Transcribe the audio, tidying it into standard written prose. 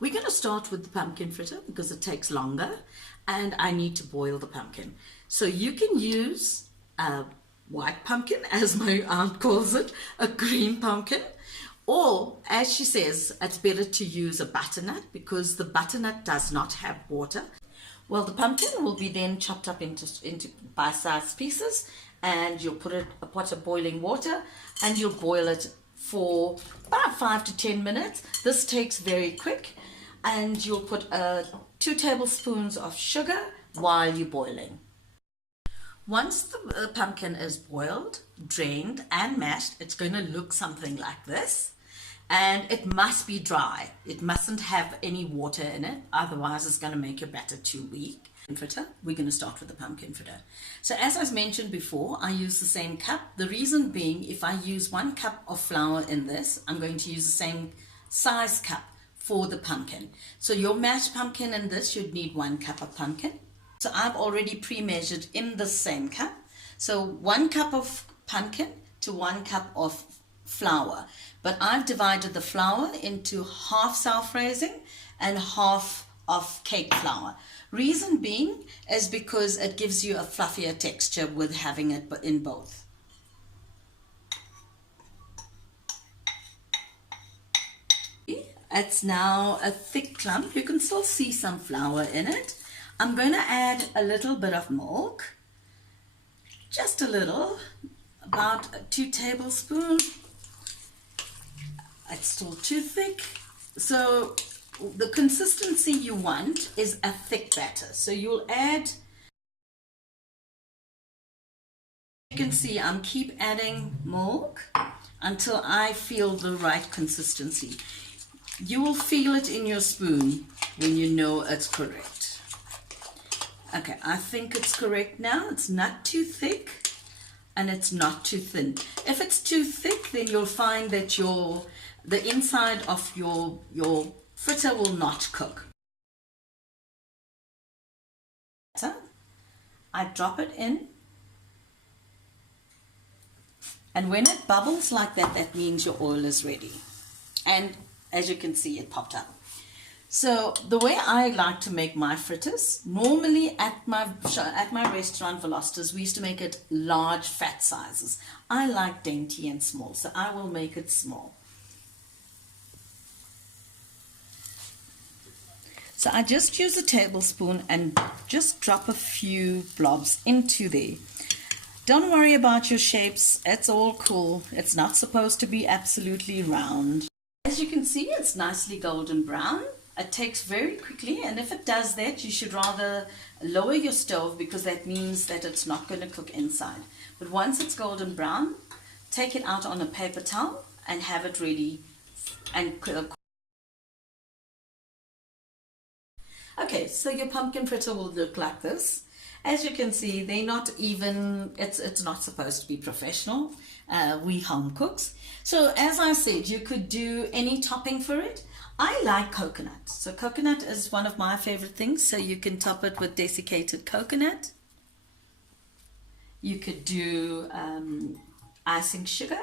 We're going to start with the pumpkin fritter because it takes longer and I need to boil the pumpkin. So you can use a white pumpkin, as my aunt calls it, a green pumpkin, or as she says, it's better to use a butternut because the butternut does not have water. Well, the pumpkin will be then chopped up into bite-sized pieces, and you'll put a pot of boiling water and you'll boil it for about 5 to 10 minutes. This takes very quick, and you'll put 2 tablespoons of sugar while you're boiling. Once the pumpkin is boiled, drained and mashed, it's going to look something like this, and it must be dry. It mustn't have any water in it, otherwise it's going to make your batter too weak. Fritter, we're going to start with the pumpkin fritter. So as I mentioned before, I use the same cup. The reason being, if I use 1 cup of flour in this, I'm going to use the same size cup for the pumpkin. So your mashed pumpkin in this, you'd need 1 cup of pumpkin. So I've already pre-measured in the same cup. So 1 cup of pumpkin to 1 cup of flour. But I've divided the flour into half self-raising and half of cake flour. Reason being is because it gives you a fluffier texture with having it in both. It's now a thick clump. You can still see some flour in it. I'm going to add a little bit of milk, just a little, about 2 tablespoons. It's still too thick. So the consistency you want is a thick batter. So you'll add, you can see I'm keep adding milk until I feel the right consistency. You will feel it in your spoon when you know it's correct. Okay, I think it's correct now. It's not too thick and it's not too thin. If it's too thick, then you'll find that the inside of your fritter will not cook. So I drop it in, and when it bubbles like that, that means your oil is ready. And as you can see, it popped up. So the way I like to make my fritters, normally at my restaurant Velocities, we used to make it large fat sizes. I like dainty and small, so I will make it small. So I just use a tablespoon and just drop a few blobs into there. Don't worry about your shapes, it's all cool. It's not supposed to be absolutely round. As you can see, it's nicely golden brown. It takes very quickly, and if it does that, you should rather lower your stove because that means that it's not going to cook inside. But once it's golden brown, take it out on a paper towel and have it ready and cook. Okay, so your pumpkin fritter will look like this. As you can see, they're not even, it's not supposed to be professional. We home cooks. So as I said, you could do any topping for it. I like coconut. So coconut is one of my favorite things. So you can top it with desiccated coconut. You could do icing sugar.